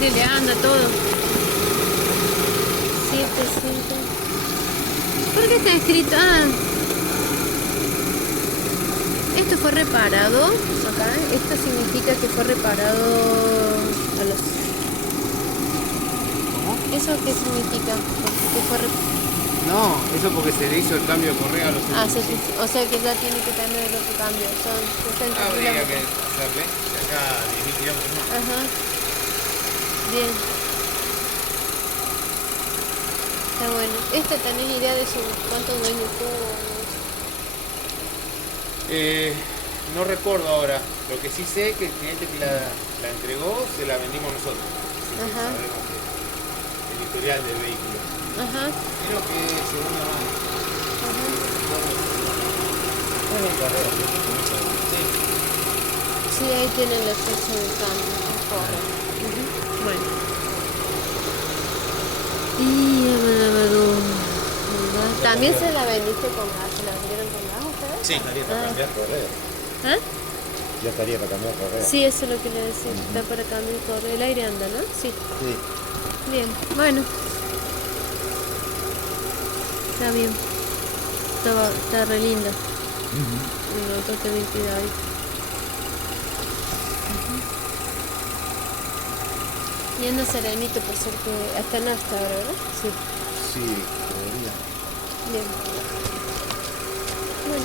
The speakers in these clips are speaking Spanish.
aire le anda todo. 7. ¿Por qué está escrito? Esto fue reparado acá. Esto significa que fue reparado a los... ¿Cómo? ¿Eso qué significa? Que fue No, eso porque se le hizo el cambio de correa a los o sea que ya tiene que tener el otro cambio. Son 60 habría que kilómetros. hacerle. De acá a 10.000 kilómetros más. Ajá. Bien. Está bueno. ¿Tenés idea de cuánto dueño tuvo? No recuerdo ahora. Lo que sí sé es que el cliente que la entregó se la vendimos nosotros. Así que Ajá. sabemos el historial del vehículo. Ajá. Creo que es segunda mano. Ajá. Bueno, carrera, sí. Sí, ahí tienen la fecha del cambio. Corre. Bueno. ¿También se la vendiste con gas? ¿Se la vendieron con gas ustedes? Sí. Estaría para cambiar correa. ¿Ah? Ya estaría para cambiar correa. Sí, eso es lo que le decía. Está para cambiar el correo. El aire anda, ¿no? Sí. Sí. Bien. Bueno. Está bien. Está re lindo. El auto está bien cuidadito. Y anda serenito por ser que hasta no hasta ahora, ¿verdad? Sí. Sí, podría. Bien. Bueno.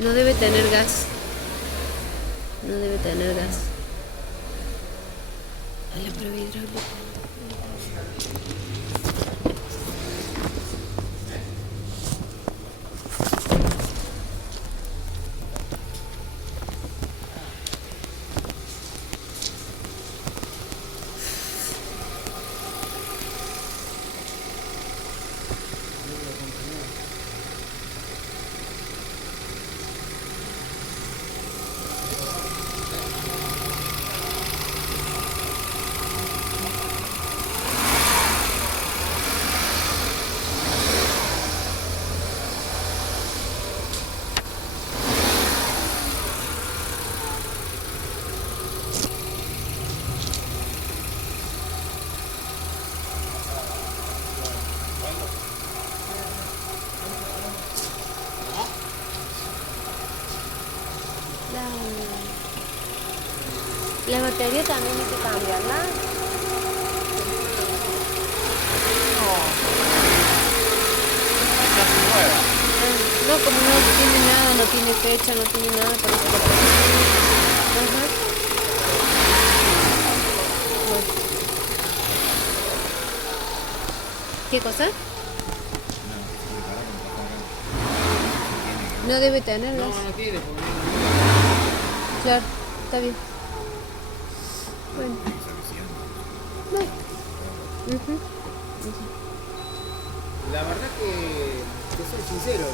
No debe tener gas. No debe tener gas. A la prueba hidráulica. La batería también hay que cambiarla. Casi nueva. No, como no tiene nada, no tiene fecha, no tiene nada, por eso Ajá. Bueno. ¿Qué cosa? No debe tener, No, ¿no? no tiene. Porque Claro, está bien. Bueno. No. Ujú. la verdad que soy sincero.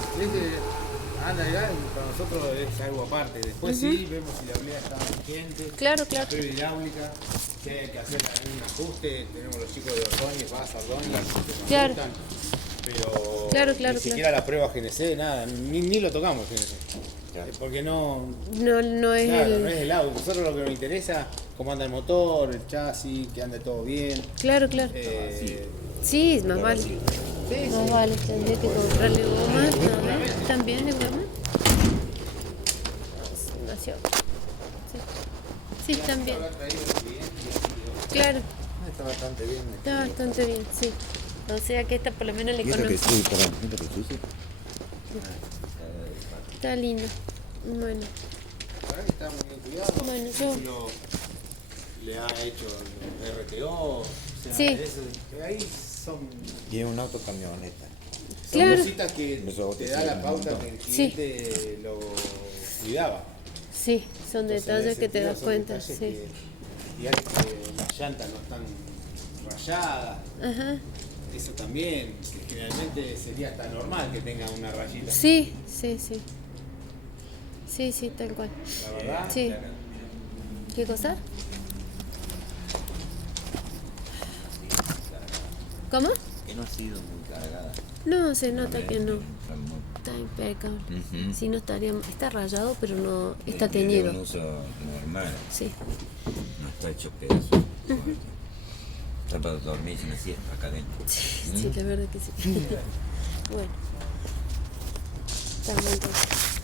Anda acá y para nosotros es algo aparte. Después sí, vemos si la blea está vigente. Claro, La claro. prueba hidráulica. Si hay que hacer algún ajuste, tenemos los chicos de Ordóñez, Ordóñez, que nos Claro. ajustan. Pero Claro, ni siquiera la prueba GNC, nada, ni lo tocamos GNC. Porque no, No es claro, el... no es el auto. Nosotros lo que nos interesa, cómo anda el motor, el chasis, que ande todo bien. Claro. Sí, más vale. Sí, Más vale, tendría que comprarle goma. A ver, ¿también de goma? Demasiado. Sí, también. Claro, Está bastante bien. está bastante bien, sí. O sea que esta por lo menos le ¿Y esto que conozco. sí, perdón, esto que sí, sí? Está lindo. Bueno, Está muy bien cuidado. Bueno, yo- Le ha hecho el RTO. O sea, Sí. ahí son Y es un auto camioneta. Claro. cositas que Eso te te da sirve la un pauta montón. que el cliente lo cuidaba. sí, son Entonces, en detalles ese que te sentido, das son cuenta, detalles sí. que las llantas no están rayadas. Ajá. Eso también, que generalmente sería hasta normal que tenga una rayita. Sí, tal cual. La verdad. Sí. ¿Qué cosa? ¿Cómo? Que no ha sido muy cargada. No, se nota que no. Está muy- Está impecable. Ujú. Si no estaría... Está rayado, pero no... Está de teñido. un uso normal, Sí. no está hecho pedazo. Está para dormir sin siesta acá adentro. Sí, la verdad que sí. Bueno. Estamos entonces.